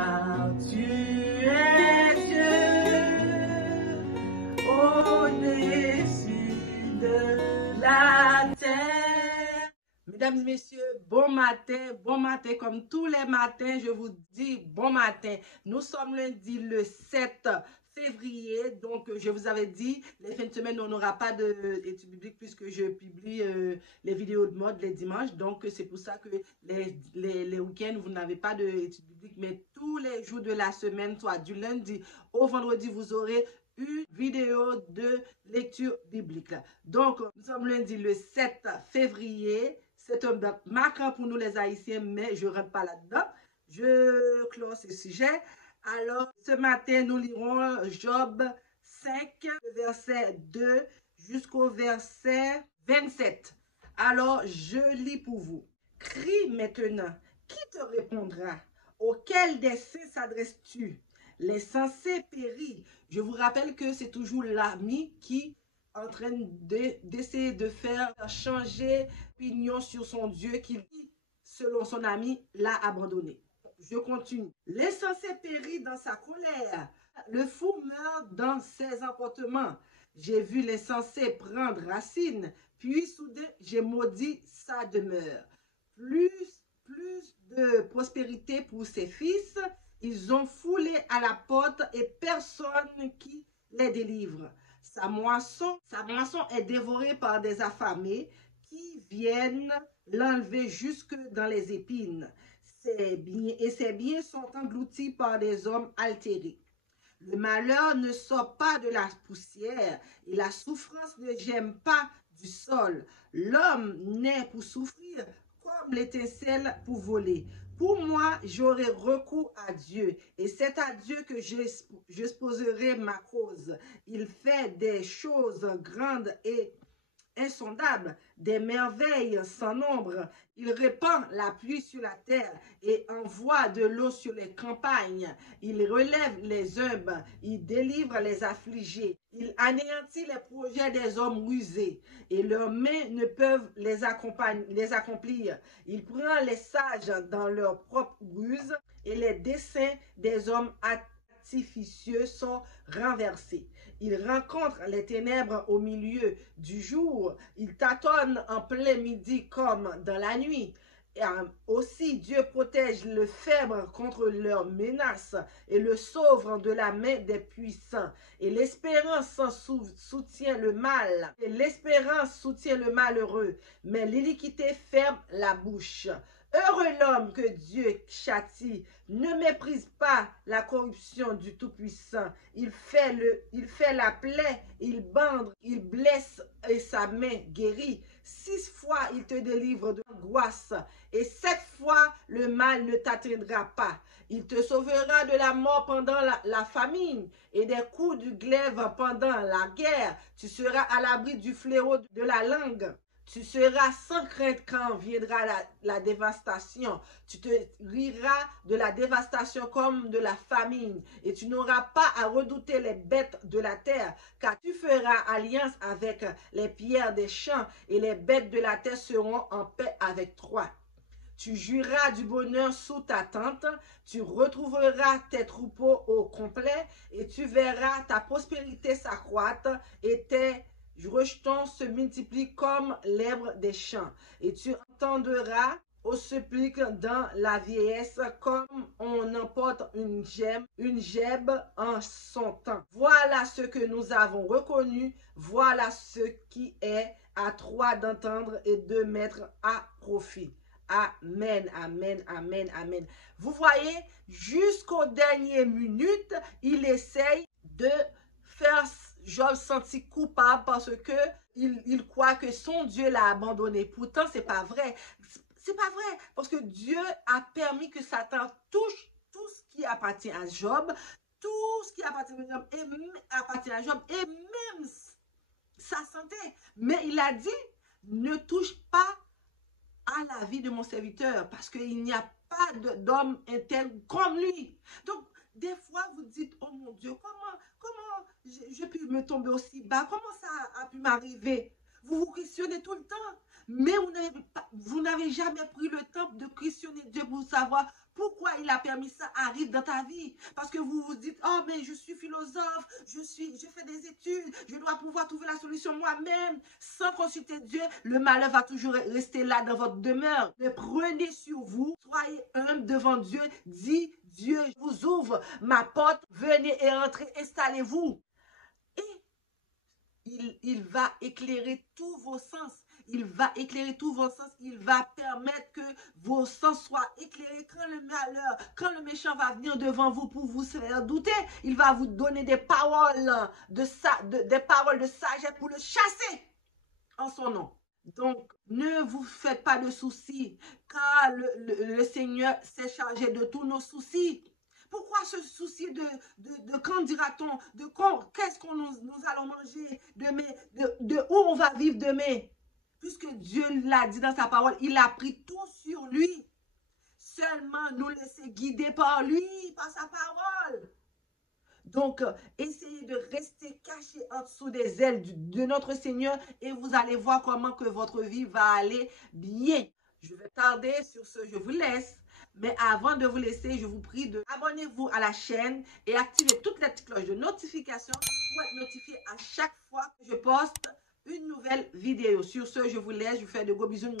car tu es Dieu, au-dessus de la terre. Mesdames et messieurs, bon matin, comme tous les matins, je vous dis bon matin. Nous sommes lundi le 7 février, donc je vous avais dit, les fins de semaine, on n'aura pas d'études bibliques puisque je publie les vidéos de mode les dimanches, donc c'est pour ça que les week-ends, vous n'avez pas d'études bibliques, mais tous les jours de la semaine, soit du lundi au vendredi, vous aurez une vidéo de lecture biblique. Donc, nous sommes lundi le 7 février. C'est un date marquant pour nous les Haïtiens, mais je ne rentre pas là-dedans. Je clôt ce sujet. Alors, ce matin, nous lirons Job 5, verset 2 jusqu'au verset 27. Alors, je lis pour vous. Crie maintenant, qui te répondra? Auquel des saints s'adresses-tu? Les sensés périssent. Je vous rappelle que c'est toujours l'ami qui en train d'essayer de faire changer l'opinion sur son Dieu qui, selon son ami, l'a abandonné. Je continue. L'insensé périt dans sa colère. Le fou meurt dans ses emportements. J'ai vu l'insensé prendre racine, puis soudain j'ai maudit sa demeure. Plus de prospérité pour ses fils. Ils ont foulé à la porte et personne qui les délivre. Sa moisson est dévorée par des affamés qui viennent l'enlever jusque dans les épines. Ses biens sont engloutis par des hommes altérés. Le malheur ne sort pas de la poussière et la souffrance ne gemme pas du sol. L'homme naît pour souffrir comme l'étincelle pour voler. Pour moi, j'aurai recours à Dieu et c'est à Dieu que j'exposerai ma cause. Il fait des choses grandes et insondables, des merveilles sans nombre. Il répand la pluie sur la terre et envoie de l'eau sur les campagnes. Il relève les humbles, il délivre les affligés. Il anéantit les projets des hommes rusés et leurs mains ne peuvent les accomplir. Il prend les sages dans leur propre ruse et les desseins des hommes artificieux sont renversés. Il rencontre les ténèbres au milieu du jour. Il tâtonne en plein midi comme dans la nuit. Et aussi, Dieu protège le faible contre leurs menaces et le sauve de la main des puissants. Et l'espérance soutient le mal. Et l'espérance soutient le malheureux. Mais l'iniquité ferme la bouche. Heureux l'homme que Dieu châtie. Ne méprise pas la corruption du Tout-Puissant. Il fait la plaie, il bande, il blesse et sa main guérit. 6 fois il te délivre de l'angoisse et 7 fois le mal ne t'atteindra pas. Il te sauvera de la mort pendant la famine et des coups du glaive pendant la guerre. Tu seras à l'abri du fléau de la langue. Tu seras sans crainte quand viendra la dévastation. Tu te riras de la dévastation comme de la famine. Et tu n'auras pas à redouter les bêtes de la terre, car tu feras alliance avec les pierres des champs, et les bêtes de la terre seront en paix avec toi. Tu jouiras du bonheur sous ta tente, tu retrouveras tes troupeaux au complet, et tu verras ta prospérité s'accroître, et tes rejetons se multiplient comme l'herbe des champs, et tu entendras au supplique dans la vieillesse comme on emporte une gemme en son temps. Voilà ce que nous avons reconnu, voilà ce qui est à toi d'entendre et de mettre à profit. Amen, amen, amen, amen. Vous voyez, jusqu'aux dernières minutes, il essaye de faire Job sentit coupable parce que il croit que son Dieu l'a abandonné. Pourtant, c'est pas vrai. C'est pas vrai. Parce que Dieu a permis que Satan touche tout ce qui appartient à Job, tout ce qui appartient à Job, et même sa santé. Mais il a dit, ne touche pas à la vie de mon serviteur, parce qu'il n'y a pas d'homme intègre comme lui. Donc, des fois, vous dites, oh mon Dieu, comment je peux me tomber aussi bas? Comment ça a pu m'arriver? Vous vous questionnez tout le temps, mais vous n'avez jamais pris le temps de questionner Dieu pour savoir pourquoi il a permis ça arrive dans ta vie. Parce que vous vous dites, oh mais je suis philosophe, je fais des études, je dois pouvoir trouver la solution moi-même. Sans consulter Dieu, le malheur va toujours rester là dans votre demeure. Mais prenez sur vous, soyez humble devant Dieu, dis Dieu, je vous ouvre ma porte, venez et entrez, installez-vous. Et il va éclairer tous vos sens. Il va éclairer tous vos sens. Il va permettre que vos sens soient éclairés quand le malheur, quand le méchant va venir devant vous pour vous faire douter. Il va vous donner des paroles des paroles de sagesse pour le chasser en son nom. Donc, ne vous faites pas de soucis, car le Seigneur s'est chargé de tous nos soucis. Pourquoi ce souci de quand dira-t-on, de qu'est-ce qu'on nous allons manger demain, de où on va vivre demain? Puisque Dieu l'a dit dans sa parole, il a pris tout sur lui. Seulement nous laisser guider par lui, par sa parole. Donc, essayez de rester caché en dessous des ailes de notre Seigneur et vous allez voir comment que votre vie va aller bien. Je vais tarder sur ce, je vous laisse. Mais avant de vous laisser, je vous prie de abonnez-vous à la chaîne et activez toutes les petites cloches de notification pour être notifié à chaque fois que je poste une nouvelle vidéo. Sur ce, je vous laisse, je vous fais de gros bisous.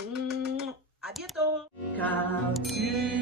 À bientôt. Car tu